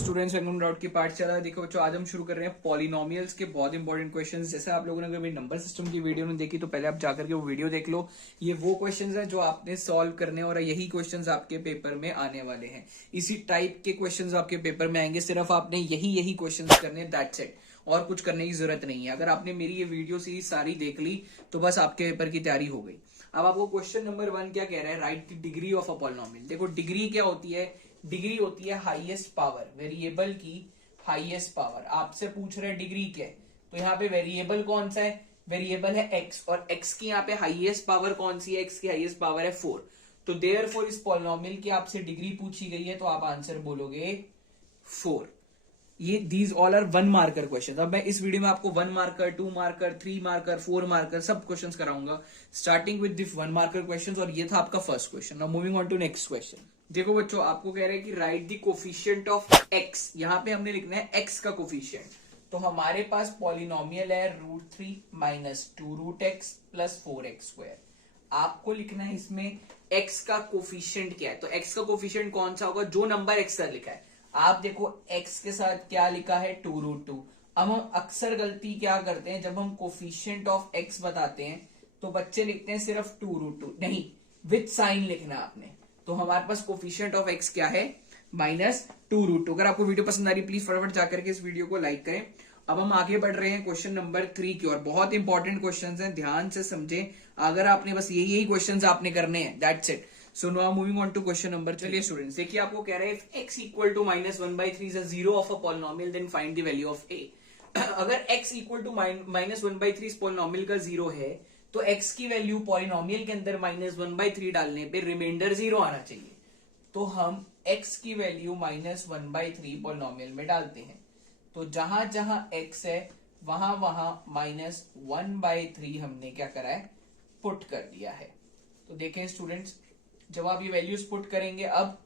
Students, welcome doubt की पाठशाला। देखो बच्चों, आज हम शुरू कर रहे हैं पॉलिनोमियल्स के बहुत इंपॉर्टेंट क्वेश्चंस। जैसे आप लोगों ने कभी नंबर सिस्टम की वीडियो नहीं देखी तो पहले आप जाकर के वो वीडियो देख लो। ये वो क्वेश्चंस हैं जो आपने सॉल्व करने और यही क्वेश्चंस आपके पेपर में आने वाले हैं। इसी टाइप के क्वेश्चंस आपके पेपर में आएंगे, सिर्फ आपने यही क्वेश्चंस करने, दैट्स इट। और कुछ करने की जरूरत नहीं है। अगर आपने मेरी ये वीडियो सीरीज सारी देख ली तो बस आपके पेपर की तैयारी हो गई। अब आपको क्वेश्चन नंबर 1 क्या कह रहा है, right the degree of a polynomial. देखो डिग्री क्या होती है, डिग्री होती है हाईएस्ट पावर, वेरिएबल की हाईएस्ट पावर। आपसे पूछ रहे हैं डिग्री क्या है, तो यहाँ पे वेरिएबल कौन सा है, वेरिएबल है एक्स, और एक्स की यहाँ पे हाईएस्ट पावर कौन सी है, एक्स की हाईएस्ट पावर है 4। तो देयरफॉर इस पॉलिनोमियल की आपसे डिग्री पूछी गई है तो आप आंसर बोलोगे 4। ये these all are 1 marker question. अब मैं इस वीडियो में आपको 1 मार्कर, 2 मार्कर, 3 मार्कर, 4 मार्कर सब क्वेश्चंस कराऊंगा, starting with this 1 marker questions. और ये था आपका first question. Now moving on to next question. देखो बच्चों, आपको कह रहे हैं कि write the coefficient of x. यहाँ पे हमने लिखना है एक्स का कोफिशिएंट। तो हमारे पास पॉलिनोमियल है √3 माइनस 2√x प्लस 4x²। आपको लिखना है इसमें x का कोफिशिएंट क्या है। तो x का कोफिशिएंट कौन सा होगा, जो नंबर x का लिखा है। आप देखो x के साथ क्या लिखा है 2√2। अब हम अक्सर गलती क्या करते हैं, जब हम कोफिशिएंट ऑफ x बताते हैं तो बच्चे लिखते हैं सिर्फ 2√2, नहीं विद साइन लिखना आपने। तो हमारे पास कोफिशिएंट ऑफ x क्या है, -2√2। अगर आपको वीडियो पसंद आ रही प्लीज फटाफट जाकर के इस वीडियो को लाइक करें। अब हम आगे बढ़ रहे हैं क्वेश्चन नंबर 3 की ओर। बहुत इंपॉर्टेंट क्वेश्चंस हैं, ध्यान से समझें। अगर आपने बस यही क्वेश्चंस आपने करने हैं, that's it. So now moving on to question number. चलिए स्टूडेंट्स, देखिए आपको कह रहे हैं if x equal to -1/3 is a zero of a polynomial then find the value of a। अगर x इक्वल टू -1/3 पॉलिनोमियल का जीरो है तो x की वैल्यू पॉलिनोमियल के अंदर -1/3 डालने पे रिमाइंडर 0 आना चाहिए। तो हम x की वैल्यू -1/3 पॉलिनोमियल में डालते हैं। तो जहां जहां x है वहां वहां -1/3 हमने क्या करा है, पुट कर दिया है। तो देखें स्टूडेंट्स, जब आप ये वैल्यूज पुट करेंगे, अब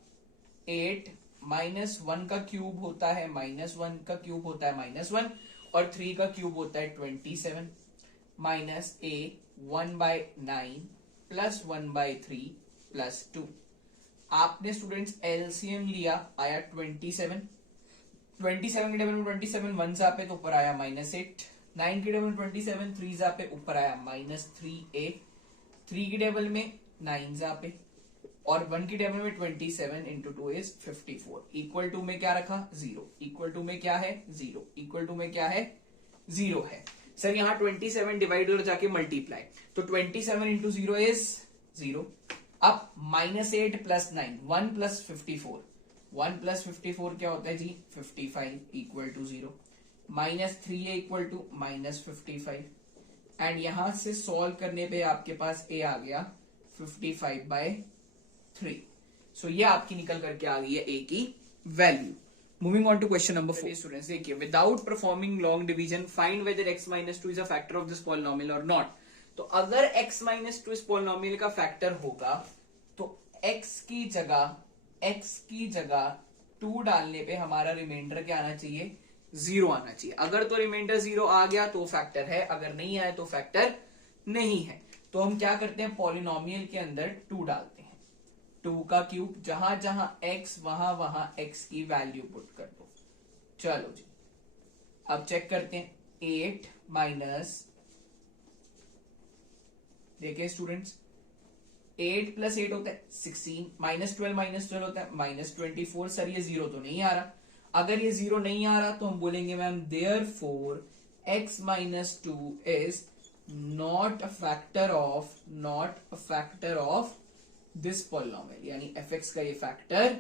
8 -1 का क्यूब होता है -1 का क्यूब होता है -1, और 3 का क्यूब होता है 27, माइनस a 1/9 प्लस 1/3 प्लस 2। आपने स्टूडेंट्स एलसीएम लिया, आया 27। 27 के टेबल में 27 1 जा पे तो ऊपर आया -8। 9 के टेबल में 27 3 जा पे ऊपर आया -3a। 3 की टेबल में 9 जा पे, और 1 की टेबल में 27 इंटू 2 इज 54। इक्वल टू में क्या रखा, 0। इक्वल टू में क्या है, 0। इक्वल टू में क्या है, 0 है। सर यहाँ 27 डिवाइड और जाके मल्टीप्लाई, तो 27 इंटू 0 इज 0। अब -8 प्लस 9, 1 प्लस 54। 1 प्लस 54 क्या होता है जी, 55 equal to 0। -3a equal to -55। And यहां से सॉल्व करने पे आपके पास a आ गया 55/3। सो ये आपकी निकल करके आ गई है a की value. Moving on to question number 4। Students देखिए, without performing long division find whether x-2 is a factor of this polynomial और नॉट। तो अगर x-2 इस पॉलिनोमियल का फैक्टर होगा तो x की जगह 2 डालने पे हमारा रिमाइंडर क्या आना चाहिए, 0 आना चाहिए। अगर तो रिमाइंडर 0 आ गया तो फैक्टर है, अगर नहीं आया तो फैक्टर नहीं है। तो हम क्या करते हैं, पॉलिनोमियल के अंदर 2 डालते हैं। 2 का क्यूब, जहां जहां x वहां वहां x की वैल्यू पुट कर दो। चलो जी, अब चेक करते हैं। 8 माइनस, देखिए स्टूडेंट्स, 8 प्लस 8 होता है 16, -12 होता है -24। सर ये 0 तो नहीं आ रहा। अगर ये 0 नहीं आ रहा तो हम बोलेंगे ma'am therefore x-2 is not a factor of this polynomial, यानी fx का ये फैक्टर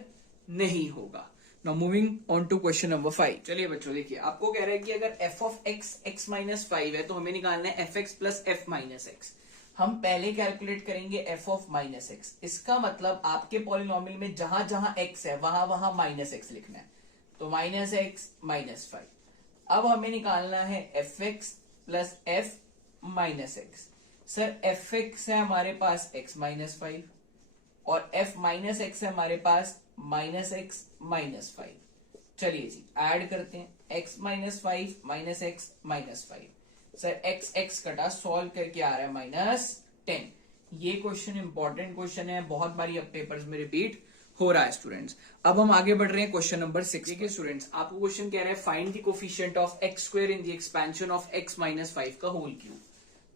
नहीं होगा। Now moving on to question number 5। चलिए बच्चों देखिए, आपको कह रहा है कि अगर f ऑफ x x-5 है तो हमें निकालना है fx प्लस f-x। हम पहले कैलकुलेट करेंगे f ऑफ -x। इसका मतलब आपके पॉलिनोमियल में जहां जहां x है वहां वहां -x लिखना है। तो -x -5। अब हमें निकालना है fx plus f-x। Sir fx है हमारे पास x-5 और f-x है हमारे पास -x -5। चलिए जी ऐड करते हैं, x-5 -x-5। सर x कटा, सॉल्व करके आ रहा है -10। ये क्वेश्चन इंपॉर्टेंट क्वेश्चन है, बहुत बारी अब पेपर्स में रिपीट हो रहा है स्टूडेंट्स। अब हम आगे बढ़ रहे हैं क्वेश्चन नंबर 6। देखिए स्टूडेंट्स, आपको क्वेश्चन कह रहा है find the coefficient of x square in the expansion of x minus 5 का होल क्यूब।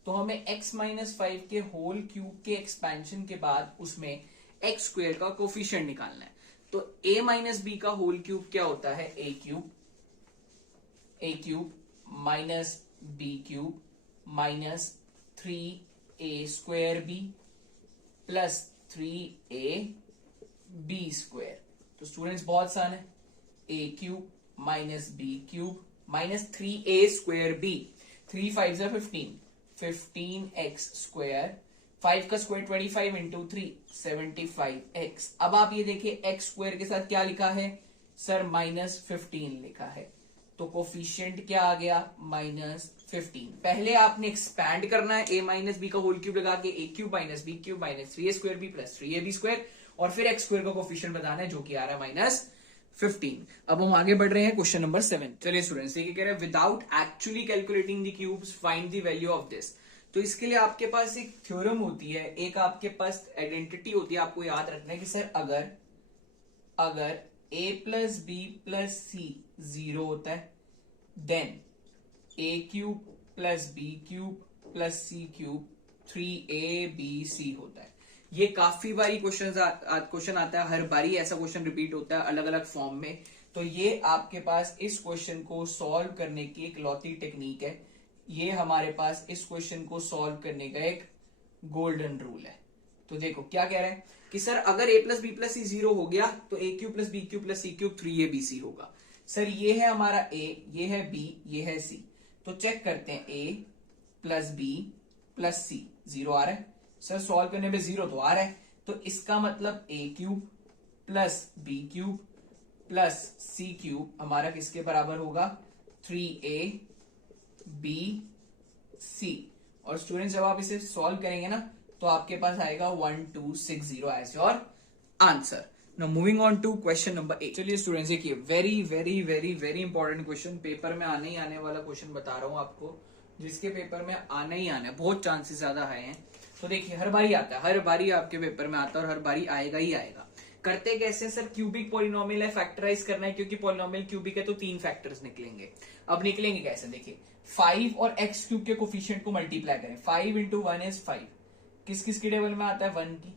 तो हमें x माइनस 5 के होल क्यूब के एक्सपेंशन के बाद उसमें एक्स स्क्वायर का कोफिशिएंट निकालना है। तो a माइनस बी का होल क्यूब क्या होता है, A cube minus B cube minus 3a square B plus 3a B square. तो स्टूडेंट्स बहुत आसान है, A cube minus B cube minus 3a square B, 3 5 जा 15x स्क्वायर, 5 का स्क्वायर 25 इंटू 3 75x। अब आप ये देखिए x स्क्वायर के साथ क्या लिखा है सर, -15 लिखा है। तो कोफिशिएंट क्या आ गया, -15। पहले आपने एक्सपैंड करना है a माइनस बी का होल क्यूब लगा के, a cube minus B cube minus 3a square B plus 3ab square, और फिर एक्स स्क्वायर का कोफिशिएंट बताना है जो कि आ रहा है -15। अब हम आगे बढ़ रहे हैं क्वेश्चन नंबर 7। चलिए स्टूडेंट्स, ये कह रहे हैं without actually calculating the cubes find the value of this. तो इसके लिए आपके पास एक थ्योरम होती है, एक आपके पास आइडेंटिटी होती है, आपको याद रखना है कि सर अगर a plus b plus c 0 होता है, then a cube plus b cube plus c cube 3abc होता है। ये काफी बारी क्वेश्चन आता है, हर बारी ऐसा क्वेश्चन रिपीट होता है अलग अलग फॉर्म में। तो ये आपके पास इस क्वेश्चन को सॉल्व करने की एक लौती टेक्निक है, ये हमारे पास इस क्वेश्चन को सॉल्व करने का एक गोल्डन रूल है। तो देखो क्या कह रहे हैं कि सर अगर a plus b plus c 0 हो गया तो a cube plus b cube plus c cube 3abc होगा। सर ये है हमारा a, ये है b, ये है c। तो चेक करते हैं, a plus b plus c 0 आ रहा है सर, सॉल्व करने पे 0 तो आ रहा है, तो इसका मतलब a cube plus b cube plus c cube हमारा किसके बराबर होगा, 3abc। और स्टूडेंट्स जब आप इसे सॉल्व करेंगे ना तो आपके पास आएगा 1260 as your answer. Now moving on to question number 8। चलिए स्टूडेंट्स देखिए, very very very very important question, paper में आने ही आने वाला क्वेश्चन बता रहा हूं आपको, जिसके पेपर में आना ही आना है, बहुत चांसेस ज्यादा हाई हैं। तो देखिए हर बारी आता है, हर बारी आपके पेपर में आता है और हर बारी आएगा ही आएगा। करते कैसे सर, क्यूबिक पॉलिनोमियल है, फैक्टराइज करना है, क्योंकि पॉलिनोमियल क्यूबिक है तो 3 फैक्टर्स निकलेंगे। अब निकलेंगे कैसे, देखिए 5 और एक्स क्यूब के कोफिशिएंट को मल्टीप्लाई करें, 5 इंटू 1 इज 5, किस किस की टेबल में आता है, 1 की,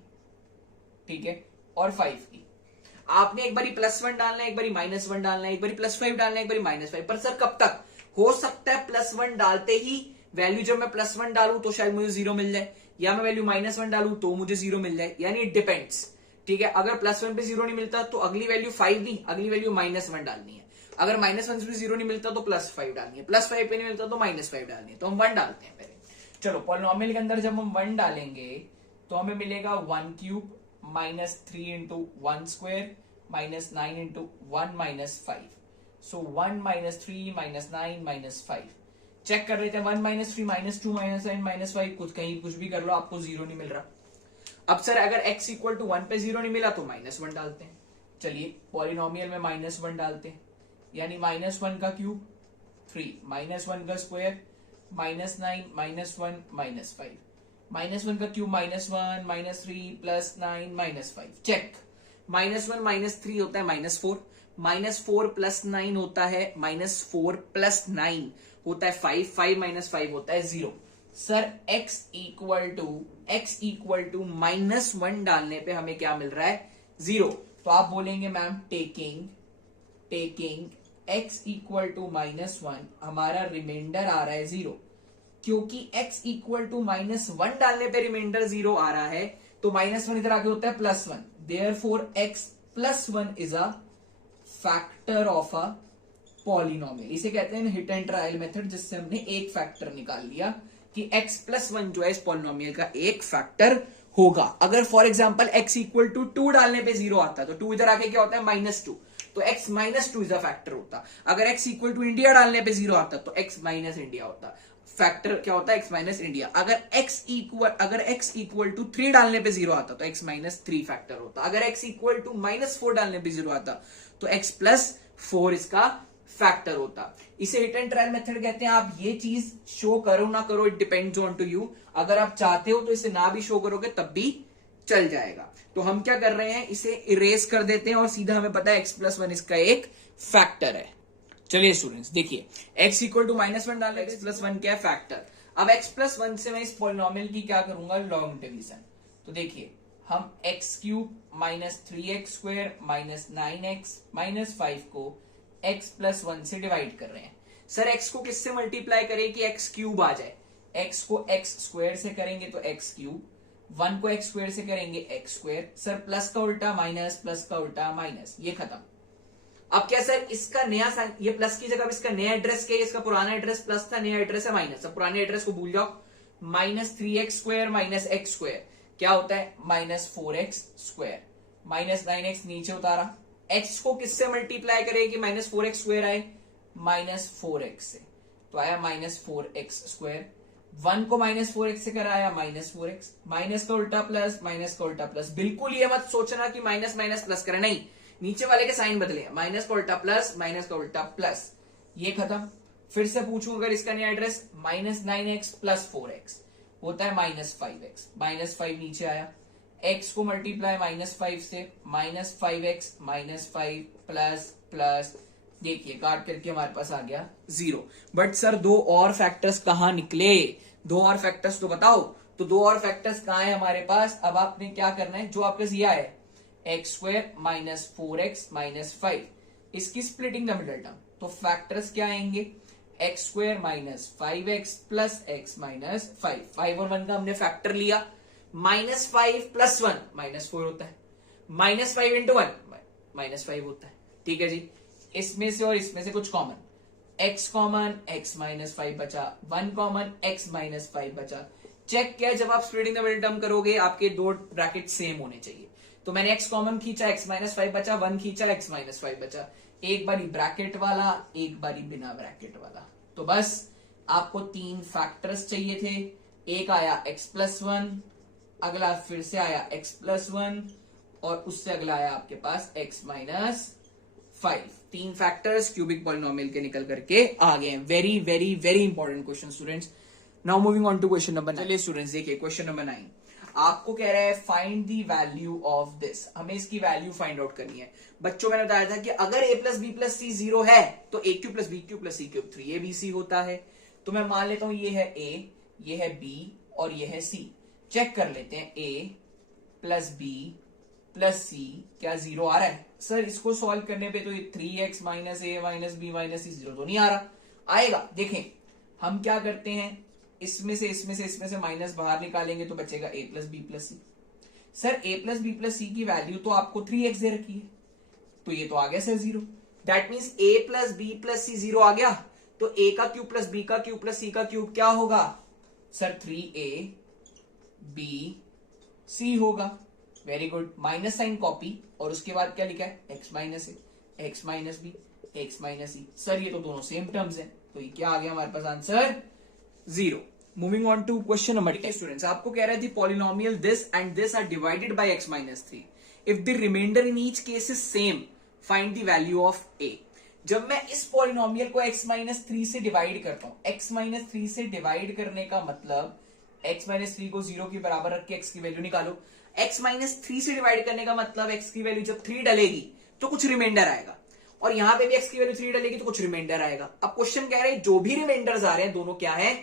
ठीक है, और 5 की। आपने एक बारी +1 डालना है, एक बारी -1 डालना है, एक बारी +5 डालना है, एक बारी -5। पर सर कब तक हो सकता है, +1 डालते ही वैल्यू जब मैं +1 डालूं तो शायद मुझे 0 मिल जाए, या मैं वैल्यू -1 डालूं तो मुझे 0 मिल जाए, यानी इट डिपेंड्स, ठीक है। अगर +1 पे 0 नहीं मिलता तो अगली वैल्यू 5 नहीं, अगली वैल्यू -1 डालनी है। अगर -1 पे 0 नहीं मिलता तो +5 डालनी है, +5 पे नहीं मिलता तो -5 डालनी है। तो हम 1 डालते हैं पहले। चलो पॉलिनोमियल के अंदर जब हम 1 डालेंगे तो हमें मिलेगा 1 क्यूब -3 इंटू 1 स्क्वायर -9 इंटू 1 -5। सो 1 -3 -9 -5 चेक कर लेते हैं। 1 -3 -2 -9 -5 कुछ कहीं कुछ भी कर लो, आपको 0 नहीं मिल रहा। अब सर अगर x इक्वल टू 1 पे 0 नहीं मिला तो -1 डालते हैं। चलिए पॉलिनोमियल में -1 डालते हैं, यानी -1 का क्यूब 3, -1 का स्क्वायर -9 -1 -5, -1 का क्यूब -1 -3 +9 -5। चेक, -1 -3 होता है -4, -4 + 9 होता है -4 + 9 होता है 5, 5 - 5 होता है 0। सर x इक्वल टू -1 डालने पे हमें क्या मिल रहा है, 0। तो आप बोलेंगे ma'am taking x equal to -1 हमारा रिमाइंडर आ रहा है 0। क्योंकि x इक्वल टू -1 डालने पे रिमाइंडर 0 आ रहा है तो -1 इधर आके होता है +1, therefore x +1 is a factor of a polynomial. इसे कहते हैं हिट एंड ट्रायल मेथड, जिससे हमने एक फैक्टर निकाल लिया कि x +1 जो है इस पॉलिनोमियल का एक फैक्टर होगा। अगर for example x equal to 2 डालने पे 0 आता है तो 2 इधर आके क्या होता है -2, तो x -2 इज अ फैक्टर होता। अगर x इक्वल टू इंडिया डालने पे 0 आता तो x - इंडिया होता। फैक्टर क्या होता है, x - इंडिया। अगर x इक्वल टू 3 डालने पे 0 आता तो x - 3 फैक्टर होता। अगर x इक्वल टू -4 डालने पे 0 आता तो x +4 इसका फैक्टर होता। इसे हिट एंड ट्रायल मेथड कहते हैं। आप ये चीज शो करो ना करो, it depends on to you. अगर आप चाहते हो तो इसे ना भी शो करोगे तब भी चल जाएगा। तो हम क्या कर रहे हैं, इसे इरेज कर देते हैं और सीधा हमें पता है x+1 इसका एक फैक्टर है। चलिए स्टूडेंट्स देखिए, x इक्वल टू -1 डालने, x+1 क्या है, फैक्टर। अब x+1 से मैं इस पॉलिनोमियल की क्या करूंगा, लॉन्ग डिवीजन। तो देखिए हम x³ - 3x² - 9x - 5 को x+1 से डिवाइड कर रहे हैं। सर x को किससे मल्टीप्लाई करें कि x³ आ जाए, x को x² से करेंगे तो x³, 1 को x² से करेंगे x², सर प्लस का उल्टा माइनस, प्लस का उल्टा माइनस, ये खत्म। अब क्या सर, इसका नया साइन, ये प्लस की जगह इसका नया एड्रेस क्या है, इसका पुराना एड्रेस प्लस था, नया एड्रेस है माइनस। अब पुराने एड्रेस को भूल जाओ, -3x² - x² क्या होता है, -4x², -9x नीचे उतारा। x को किससे मल्टीप्लाई करे कि -4x² आए, -4x से, तो आया -4x²। 1 को -4x से कराया -4x, माइनस का उल्टा प्लस, माइनस का उल्टा प्लस। बिल्कुल ये मत सोचना कि माइनस माइनस प्लस करें, नहीं, नीचे वाले के साइन बदले, माइनस का उल्टा प्लस, माइनस का उल्टा प्लस, ये खत्म। फिर से पूछूं अगर इसका नया एड्रेस, -9x + 4x होता है -5x, -5 नीचे आया, x को मल्टीप्लाई -5 से, -5x -5 प्लस प्लस, देखिए काट करके हमारे पास आ गया 0। बट सर दो और फैक्टर्स कहां निकले, दो और फैक्टर्स तो बताओ। तो दो और फैक्टर्स कहां है हमारे पास, अब आपने क्या करना है, जो आपके दिया है x² - 4x - 5, इसकी स्प्लिटिंग द मिडल टर्म, तो फैक्टर्स क्या आएंगे, x² - 5x + x - 5, 5 और 1 का हमने फैक्टर लिया, -5 + 1 -4 होता है, -5 × 1 -5 होता है, ठीक है जी। इसमें से और इसमें से कुछ कॉमन, x कॉमन, x - 5 बचा, 1 कॉमन, x - 5 बचा। चेक किया, जब आप स्प्लिटिंग द मिडल टर्म करोगे आपके दो ब्रैकेट सेम होने चाहिए। तो मैंने x कॉमन खींचा, x - 5 बचा, 1 खींचा, x - 5 बचा, एक बारी ब्रैकेट वाला, एक बारी बिना ब्रैकेट वाला। तो बस आपको 3 फैक्टर्स चाहिए थे, एक आया x+1, अगला फिर से आया x+1 और उससे अगला आया आपके पास x - 5। 3 फैक्टर्स क्यूबिक पॉलिनोमियल के निकल करके आ गए हैं। Very very very important question students. Now moving on to question number 9। चलिए स्टूडेंट्स देखिए क्वेश्चन नंबर 9 आपको कह रहा है find the value of this, हमें इसकी वैल्यू फाइंड आउट करनी है। बच्चों मैंने बताया था कि अगर a + b + c 0 है तो a³ + b³ + c³ 3abc होता है। तो मैं मान लेता हूं ये है a, ये है b और ये है c। चेक कर लेते हैं, a + b + c क्या 0 आ रहा है, सर इसको सॉल्व करने पे तो ये 3x - a - b - c 0 तो नहीं आ रहा, आएगा। देखें हम क्या करते हैं, इसमें से माइनस बाहर निकालेंगे तो बचेगा a + b + c। Sir a + b + c की वैल्यू तो आपको 3x दे रखी है, तो ये तो आ गया sir 0। That means a + b + c 0 आ गया, तो a का क्यूब + b का क्यूब + c का क्यूब क्या होगा, सर 3a b c होगा। Very good, minus sign copy और उसके बाद क्या लिखा है, x - a, x - b, x - c। Sir ये तो दोनों सेम टर्म्स हैं, तो ये क्या आ गया हमारे पास answer 0। Moving on to question number 10 students, आपको कह रहा है the polynomial this and this are divided by x - 3 if the remainder in each case is same find the value of a। जब मैं इस पॉलिनोमियल को x - 3 से divide करता हूं, x - 3 से डिवाइड करने का मतलब x - 3 को 0 के बराबर रख के x की वैल्यू निकालो। x - 3 से डिवाइड करने का मतलब x की वैल्यू जब 3 डलेगी तो कुछ रिमाइंडर आएगा, और यहां पे भी x की वैल्यू 3 डलेगी तो कुछ रिमाइंडर आएगा। अब क्वेश्चन कह रहे हैं जो भी रिमाइंडर्स आ रहे हैं दोनों क्या है,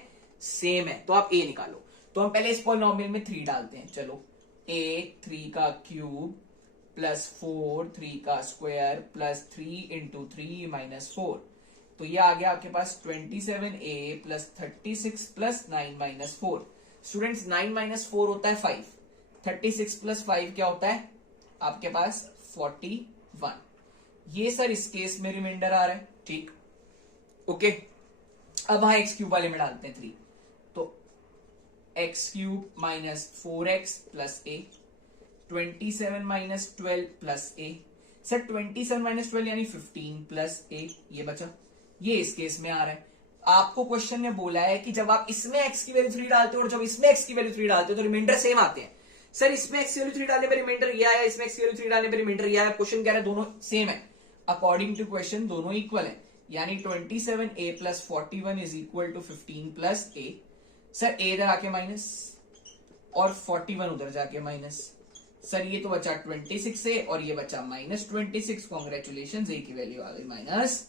सेम है, तो आप a निकालो। तो हम पहले इस पॉलिनोमियल में 3 डालते हैं, चलो a 3 का क्यूब +4 3 का स्क्वायर +3 × 3 - 4, तो ये आ गया आपके पास 27a + 36 + 9 - 4। स्टूडेंट्स 9 - 4 होता है 5, 36 + 5 क्या होता है आपके पास 41। ये सर इस केस में रिमाइंडर आ रहा है, ठीक, ओके। अब वहां x³ वाले में डालते हैं 3, तो x³ - 4x + a, 27 - 12 + a। Sir 27 - 12 यानी 15 + a, ये बचा, ये इस केस में आ रहा है। आपको क्वेश्चन ने बोला है कि जब आप इसमें x की वैल्यू 3 डालते हो और जब इसमें x की वैल्यू 3 डालते हो तो रिमाइंडर सेम आते हैं। सर इसमें x की वैल्यू 3 डालने पर रिमाइंडर ये आया, इसमें x की वैल्यू 3 डालने पर रिमाइंडर ये आया। क्वेश्चन कह रहा है दोनों सेम है, अकॉर्डिंग टू क्वेश्चन दोनों इक्वल है, यानी 27a + 41 = 15 + a। सर a इधर आके माइनस और 41 उधर जाके माइनस, सर ये तो बचा 26 से और ये बचा -26। कॉन्ग्रेचुलेशन, ए की वैल्यू आ गई -1।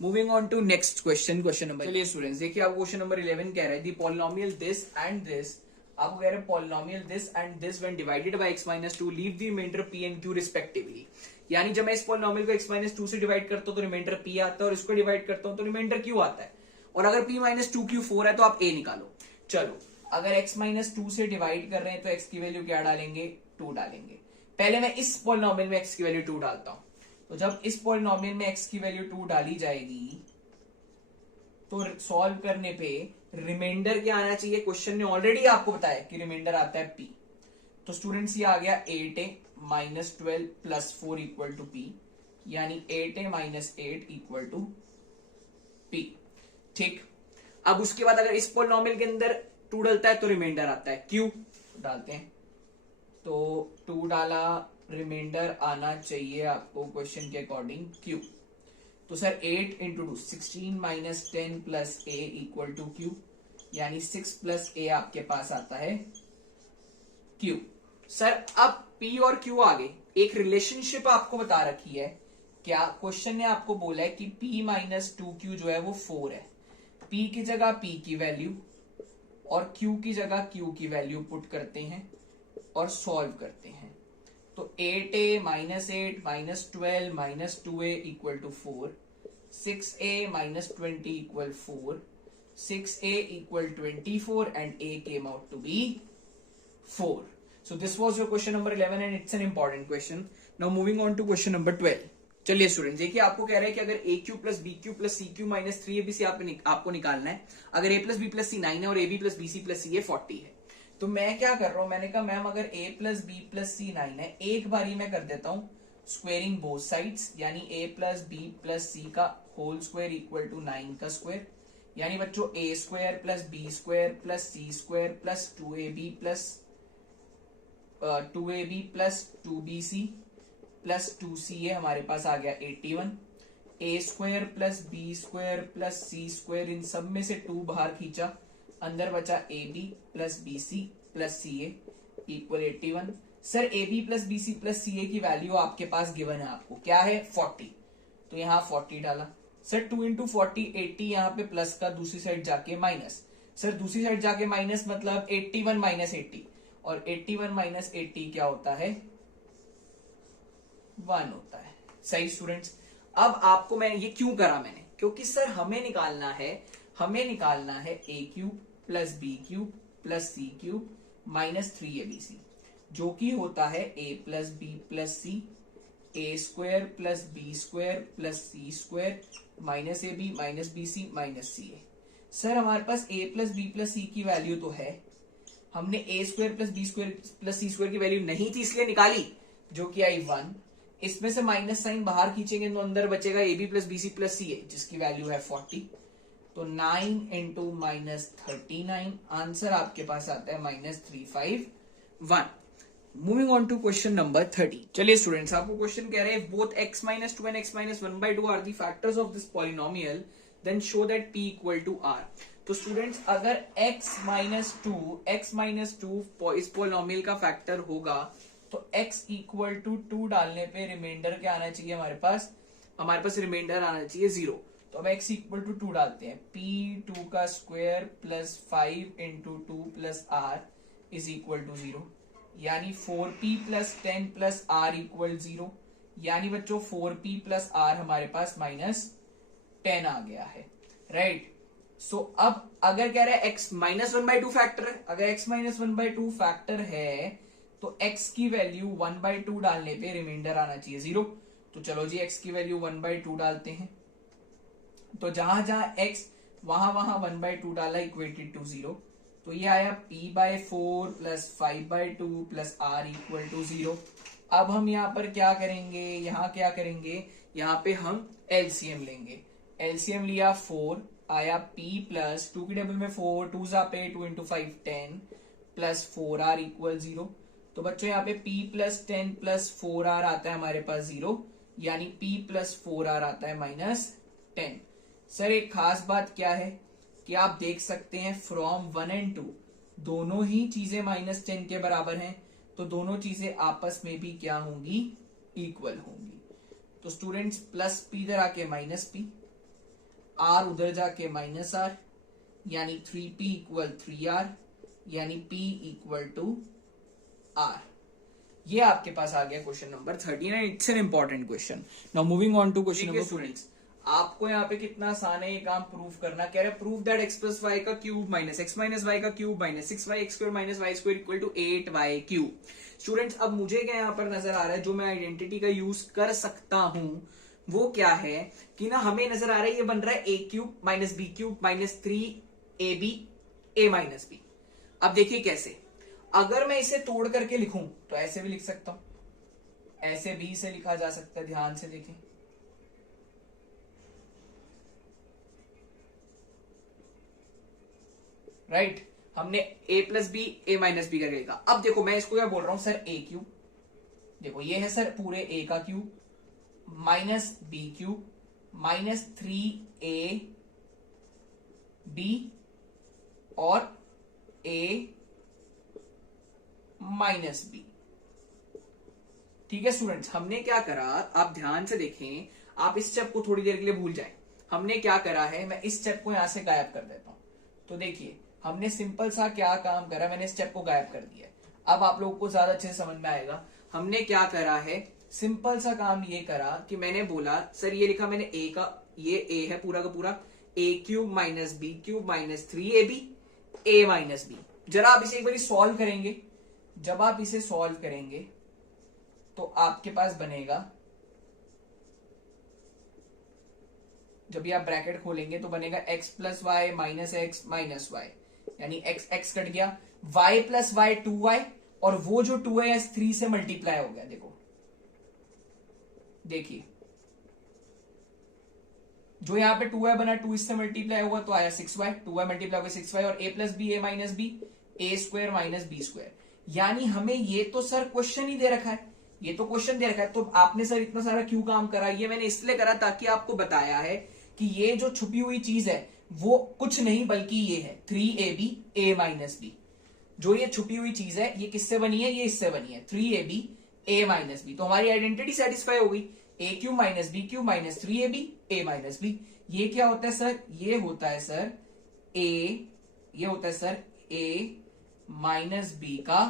Moving on to next question, question number, चलिए स्टूडेंट्स देखिए आपको क्वेश्चन नंबर 11 कह रहा है the polynomial this and this, आपको कह रहे हैं polynomial this and this when divided by x-2 leave the remainder p and q respectively. यानी जब मैं इस पॉलिनोमियल को x-2 से डिवाइड करता हूं तो रिमाइंडर p आता है और इसको डिवाइड करता हूं तो रिमाइंडर q आता है। और अगर p-2q 4 है तो आप a निकालो। चलो अगर x-2 से डिवाइड कर रहे हैं तो x की वैल्यू क्या डालेंगे, 2 डालेंगे। पहले मैं इस पॉलिनोमियल में x की वैल्यू 2 डालता हूं। तो जब इस पॉलिनोमियल में x की वैल्यू 2 डाली जाएगी तो सॉल्व करने पे रिमाइंडर क्या आना चाहिए, क्वेश्चन ने ऑलरेडी आपको बताया कि रिमाइंडर आता है p। तो स्टूडेंट्स ये आ गया 8a -12 + 4 = p, यानी 8a - 8 = p। ठीक, अब उसके बाद अगर इस पॉलिनोमियल के अंदर 2 डलता है तो रिमाइंडर आता है q, डालते हैं। तो 2 डाला, रिमाइंडर आना चाहिए आपको क्वेश्चन के अकॉर्डिंग q। तो सर 8 × 2 16 - 10 + a = q, यानी 6 + a आपके पास आता है q। सर अब p और q आ गए, एक रिलेशनशिप आपको बता रखी है। क्या क्वेश्चन ने आपको बोला है कि p - 2q जो है वो 4 है। p की जगह p की वैल्यू और q की जगह q की वैल्यू पुट करते हैं और सॉल्व करते हैं। तो 8a - 8 - 12 - 2a = 4, 6a - 20 = 4, 6a = 24 and a came out to be 4. So this was your question number 11 and it's an important question. Now moving on to question number 12. चलिए student देखिए आपको कह रहे हैं कि अगर AQ + BQ + CQ - 3ABC आपको निकालना है, अगर A + B + C 9 है और AB + BC + CA 40 है। तो मैं क्या कर रहा हूं, मैंने कहा मैम अगर a + b + c 9 है, एक बारी मैं कर देता हूं स्क्वेयरिंग बोथ साइड्स, यानी a + b + c का होल स्क्वायर = 9 का स्क्वायर, यानी बच्चों a² + b² + c² + 2ab + 2bc + 2ca हमारे पास आ गया 81। a² + b² + c² इन सब में से 2 बाहर खींचा, अंदर बचा AB + BC + CA = 81। Sir AB + BC + CA की वैल्यू आपके पास गिवन है, आपको क्या है 40, तो यहां 40 डाला। सर 2 × 40 80, यहां पे प्लस का दूसरी साइड जाके माइनस। सर दूसरी साइड जाके माइनस मतलब 81 - 80, और 81 - 80 क्या होता है, 1 होता है। सही स्टूडेंट्स, अब आपको मैं ये क्यों करा मैंने, क्योंकि सर हमें निकालना है AQ + BQ + CQ - 3ABC, जो कि होता है a + b + c, a² + b² + c² - AB - BC - CA। Sir हमारे पास a + b + c की वैल्यू तो है, हमने a² + b² + c² की वैल्यू नहीं थी इसलिए निकाली, जो कि आई 1। इसमें से माइनस साइन बाहर खींचेंगे तो अंदर बचेगा AB + BC + CA, जिसकी वैल्यू है 40। तो 9 × -39, आंसर आपके पास आता है -351। Moving on to question number 30। चलिए स्टूडेंट्स आपको क्वेश्चन कह रहे हैं both x-2 and x-1/2 are the factors of this polynomial, then show that p = r। तो स्टूडेंट्स अगर x-2 इस पॉलिनोमियल का फैक्टर होगा तो x = 2 डालने पे रिमाइंडर क्या आना चाहिए, हमारे पास रिमाइंडर आना चाहिए 0। तो अब x = 2 डालते हैं, p2 का स्क्वायर + 5 × 2 + r = 0, यानी 4p + 10 + r = 0, यानी बच्चों 4p + r हमारे पास -10 आ गया है, राइट। सो अब अगर कह रहा है x -1/2 फैक्टर है, अगर x -1/2 फैक्टर है तो x की वैल्यू 1/2 डालने पे रिमाइंडर आना चाहिए 0। तो चलो जी x की वैल्यू 1/2 डालते हैं, तो जहां जहां x वहां 1/2 डाला इक्वेटेड टू 0। तो ये आया p/4 + 5/2 + r = 0। अब हम यहाँ पर क्या करेंगे, यहाँ पे हम एलसीएम लेंगे। एलसीएम लिया 4, आया p + 2 की टेबल में 4, 2 पे 2 × 5 10 + 4r = 0। तो बच्चों यहाँ पे p + 10 + 4r आता है हमारे पास 0, यानी p + 4r आता है -10। सर एक खास बात क्या है कि आप देख सकते हैं फ्रॉम 1 and 2 दोनों ही चीजें -10 के बराबर हैं, तो दोनों चीजें आपस में भी क्या होंगी, इक्वल होंगी। तो स्टूडेंट्स प्लस पी इधर आके माइनस पी, आर उधर जाके माइनस आर, यानी 3p इक्वल 3r, यानी p इक्वल टू r। ये आपके पास आ गया question number 13 and it's an important question. Now moving on to question number students, आपको यहाँ पे कितना आसान है ये काम प्रूव करना। कह रहे prove that x plus y का cube minus x minus y का cube minus 6y x square minus y square equal to 8y cube. Students अब मुझे क्या यहाँ पर नजर आ रहा है, जो मैं आइडेंटिटी का यूज कर सकता हूं वो क्या है कि ना, हमें नजर आ रहा है ये बन रहा है a cube minus B cube minus 3ab a minus b. अब देखिए कैसे, अगर मैं इसे तोड़ करके लिखूं तो ऐसे भी लिख सकता हूं, ऐसे भी से लिखा जा सकता है। ध्यान से देखें, राइट हमने a plus b a minus b करके लिखा। अब देखो मैं इसको क्या बोल रहा हूं सर, a क्यूब, देखो ये है सर पूरे a का cube minus B cube minus 3a b और a माइनस बी। ठीक है स्टूडेंट्स, हमने क्या करा, आप ध्यान से देखें, आप इस स्टेप को थोड़ी देर के लिए भूल जाएं। हमने क्या करा है, मैं इस स्टेप को यहां से गायब कर देता हूं। तो देखिए हमने सिंपल सा क्या काम करा, मैंने स्टेप को गायब कर दिया। अब आप लोगों को ज्यादा अच्छे से समझ में आएगा। हमने क्या करा है, सिंपल सा काम ये करा कि मैंने बोला सर ये लिखा मैंने a का, ये a है पूरा का पूरा, a cube minus B cube minus 3ab a minus b. जरा आप इसे एक बार सॉल्व करेंगे, जब आप इसे सॉल्व करेंगे तो आपके पास बनेगा, जब भी आप ब्रैकेट खोलेंगे तो बनेगा x plus y minus x minus y, यानी x x कट गया, y प्लस वाई 2y, और वो जो 2 है 3 से मल्टीप्लाई हो गया। देखो देखिए जो यहां पे 2y बना, 2 इससे मल्टीप्लाई होगा तो आया 6y, 2y मल्टीप्लाई होगा 6y, और a plus b a minus b, a square minus b square. यानी हमें ये तो सर क्वेश्चन ही दे रखा है, ये तो क्वेश्चन दे रखा है। तो आपने सर इतना सारा क्यों काम करा, ये मैंने इसलिए करा ताकि आपको बताया है कि ये जो छुपी हुई चीज है वो कुछ नहीं बल्कि ये है 3ab a माइनस बी। जो ये छुपी हुई चीज है ये किससे बनी है, ये इससे बनी है 3ab a माइनस बी। तो हमारी आइडेंटिटी सेटिस्फाई हो गई, a cube minus b cube minus 3ab a minus b. ये क्या होता है सर, ये होता है सर ये होता है सर a माइनस बी का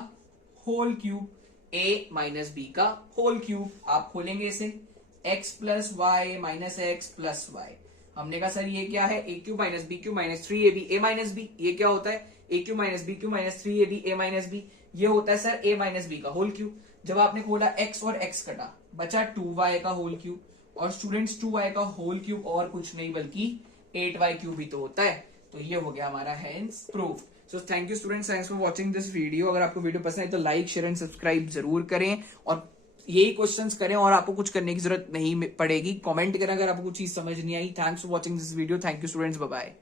whole cube, a minus B का होल क्यूब। आप खोलेंगे इसे, x plus y minus x plus y. हमने कहा सर ये क्या है, a cube minus B cube minus 3ab a minus b. ये क्या होता है, a cube minus B cube minus 3ab a minus b. ये होता है सर a माइनस बी का होल क्यूब। जब आपने खोला x और x कटा, बचा 2y का होल क्यूब, और स्टूडेंट्स 2y का होल क्यूब और कुछ नहीं बल्कि 8y क्यूब ही तो होता है। तो ये हो गया हमारा hence proof. So thank you students, thanks for watching this video. अगर आपको वीडियो पसंद है तो लाइक शेयर एंड सब्सक्राइब जरूर करें, और यही क्वेश्चंस करें और आपको कुछ करने की जरूरत नहीं पड़ेगी। कमेंट करें अगर आपको कुछ चीज समझ नहीं आई। Thanks for watching this video. Thank you students, bye bye.